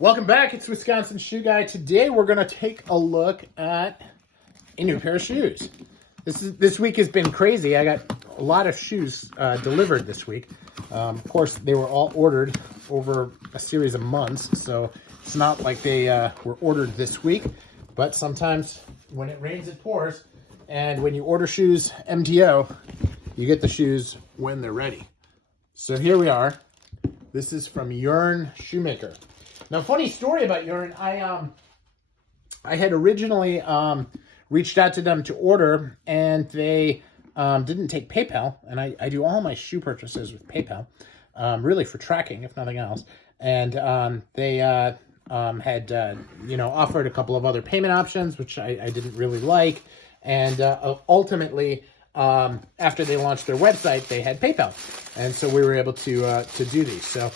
Welcome back. It's Wisconsin Shoe Guy. Today we're going to take a look at a new pair of shoes. This week has been crazy. I got a lot of shoes delivered this week. Of course, they were all ordered over a series of months, so it's not like they were ordered this week. But sometimes when it rains, it pours, and when you order shoes MTO, you get the shoes when they're ready. So here we are. This is from Yearn Shoemaker. Now, funny story about Yearn. I had originally reached out to them to order, and they didn't take PayPal. And I do all my shoe purchases with PayPal, really for tracking, if nothing else. And they had offered a couple of other payment options, which I didn't really like. And ultimately, after they launched their website, they had PayPal, and so we were able to do these. So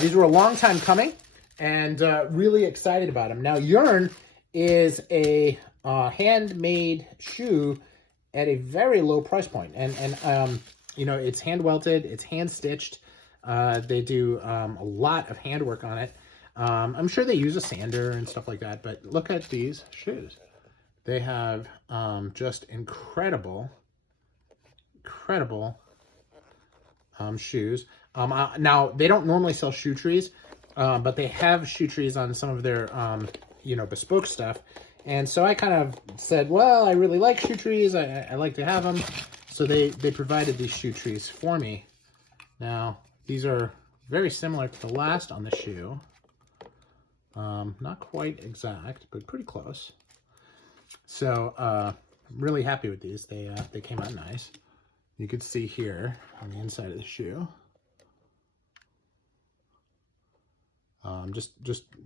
these were a long time coming, and really excited about them. Now, Yearn is a handmade shoe at a very low price point, and it's hand welted, it's hand stitched. They do a lot of handwork on it. I'm sure they use a sander and stuff like that, but look at these shoes. They have just incredible shoes. Now, they don't normally sell shoe trees, but they have shoe trees on some of their bespoke stuff. And so I kind of said, well, I really like shoe trees. I like to have them. So they provided these shoe trees for me. Now, these are very similar to the last on the shoe. Not quite exact, but pretty close. So I'm really happy with these. They came out nice. You can see here on the inside of the shoe.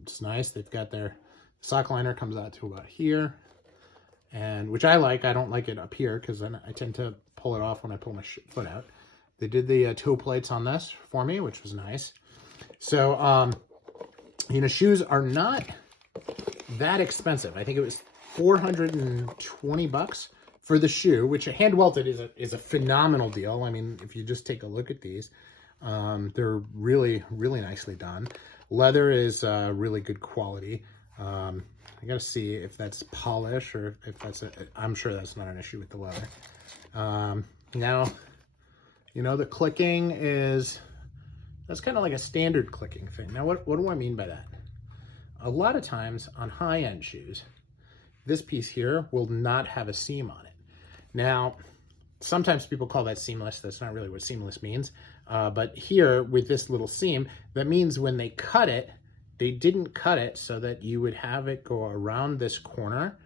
It's nice. They've got their sock liner comes out to about here, and which I like. I don't like it up here because then I tend to pull it off when I pull my foot out. They did the toe plates on this for me, which was nice. So shoes are not that expensive. I think it was $420 for the shoe, which a hand welted is a phenomenal deal. I mean, if you just take a look at these, they're really, really nicely done. Leather is really good quality. I gotta see if that's polish or if that's I'm sure that's not an issue with the leather. Now, the clicking that's kind of like a standard clicking thing. Now, what do I mean by that? A lot of times on high-end shoes, this piece here will not have a seam on it. Now, sometimes people call that seamless. That's not really what seamless means. But here, with this little seam, that means when they cut it, they didn't cut it so that you would have it go around this corner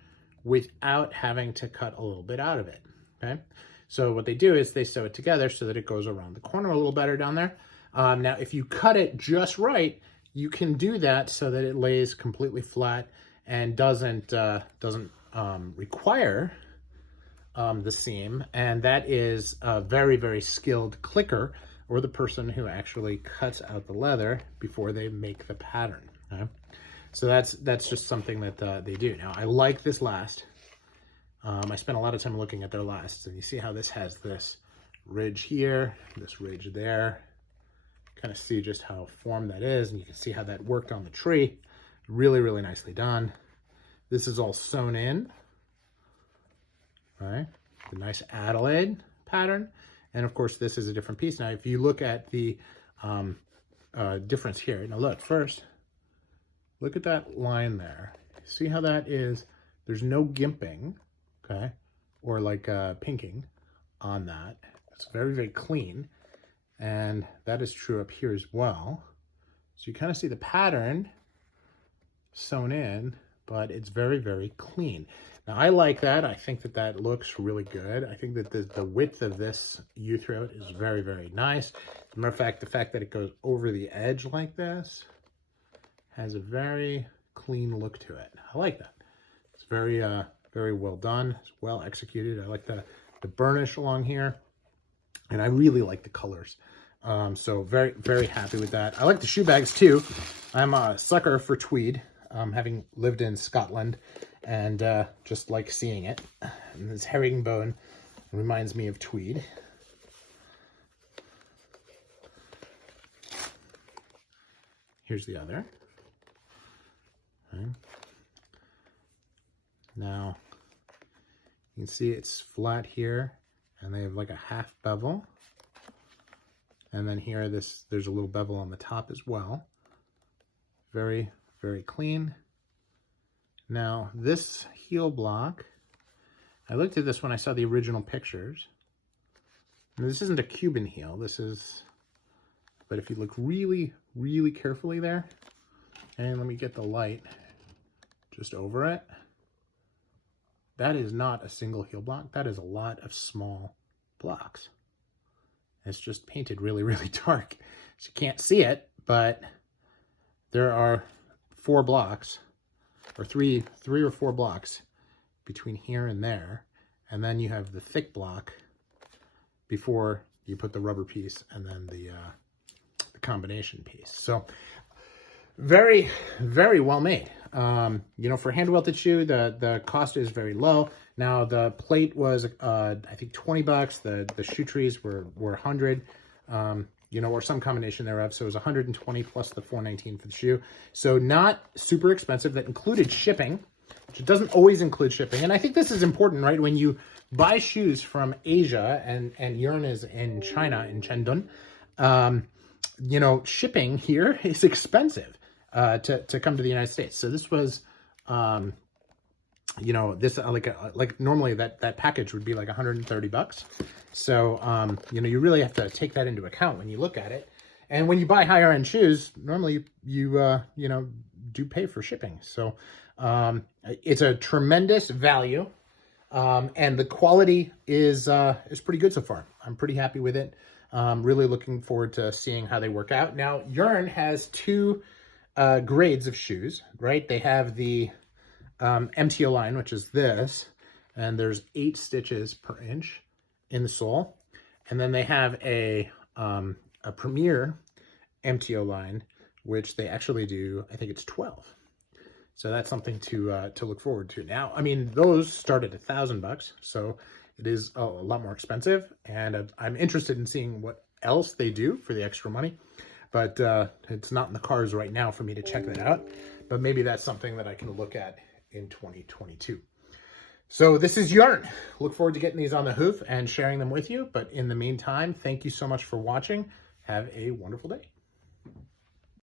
without having to cut a little bit out of it, okay? So what they do is they sew it together so that it goes around the corner a little better down there. Now, if you cut it just right, you can do that so that it lays completely flat and doesn't require the seam, and that is a very, very skilled clicker, or the person who actually cuts out the leather before they make the pattern. Okay? So that's just something that they do. Now, I like this last. I spent a lot of time looking at their lasts, and you see how this has this ridge here, this ridge there. Kind of see just how formed that is, and you can see how that worked on the tree. Really, really nicely done. This is all sewn in. All right, the nice Adelaide pattern. And of course, this is a different piece. Now, if you look at the difference here, now look, first, look at that line there. See how that is, there's no gimping, okay, or like pinking on that. It's very, very clean. And that is true up here as well. So you kind of see the pattern sewn in, but it's very, very clean. Now, I like that. I think that looks really good. I think that the width of this U-throat is very, very nice. As a matter of fact, the fact that it goes over the edge like this has a very clean look to it. I like that. It's very, very well done. It's well executed. I like the burnish along here, and I really like the colors. So very, very happy with that. I like the shoe bags too. I'm a sucker for tweed. Having lived in Scotland and just like seeing it. And this herringbone reminds me of tweed. Here's the other. Okay. Now, you can see it's flat here, and they have like a half bevel. And then here, there's a little bevel on the top as well. Very, very clean. Now, this heel block, I looked at this when I saw the original pictures. Now, this isn't a Cuban heel, but if you look really, really carefully there, and let me get the light just over it, that is not a single heel block. That is a lot of small blocks. It's just painted really, really dark. So you can't see it, but there are 4 blocks, or three or four blocks between here and there. And then you have the thick block before you put the rubber piece and then the combination piece. So very, very well made. You know, for hand welted shoe, the cost is very low. Now the plate was, I think $20. The shoe trees were 100, you know, or some combination thereof. So it was 120 plus the 419 for the shoe. So not super expensive. That included shipping, which it doesn't always include shipping. And I think this is important, right? When you buy shoes from Asia, and Yearn is in China, in Shandong, you know, shipping here is expensive to come to the United States. So this was, you know, this like normally that package would be like $130. So, you know, you really have to take that into account when you look at it. And when you buy higher end shoes, normally you know, do pay for shipping. So, it's a tremendous value. And the quality is pretty good so far. I'm pretty happy with it. Really looking forward to seeing how they work out. Now, Yearn has 2 grades of shoes, right? They have the MTO line, which is this, and there's 8 stitches per inch in the sole. And then they have a Premier MTO line, which they actually do, I think it's 12. So that's something to look forward to. Now, I mean, those start at $1,000, so it is a lot more expensive, and I'm interested in seeing what else they do for the extra money. But it's not in the cards right now for me to check that out. But maybe that's something that I can look at in 2022. So this is Yearn. Look forward to getting these on the hoof and sharing them with you. But in the meantime, thank you so much for watching. Have a wonderful day.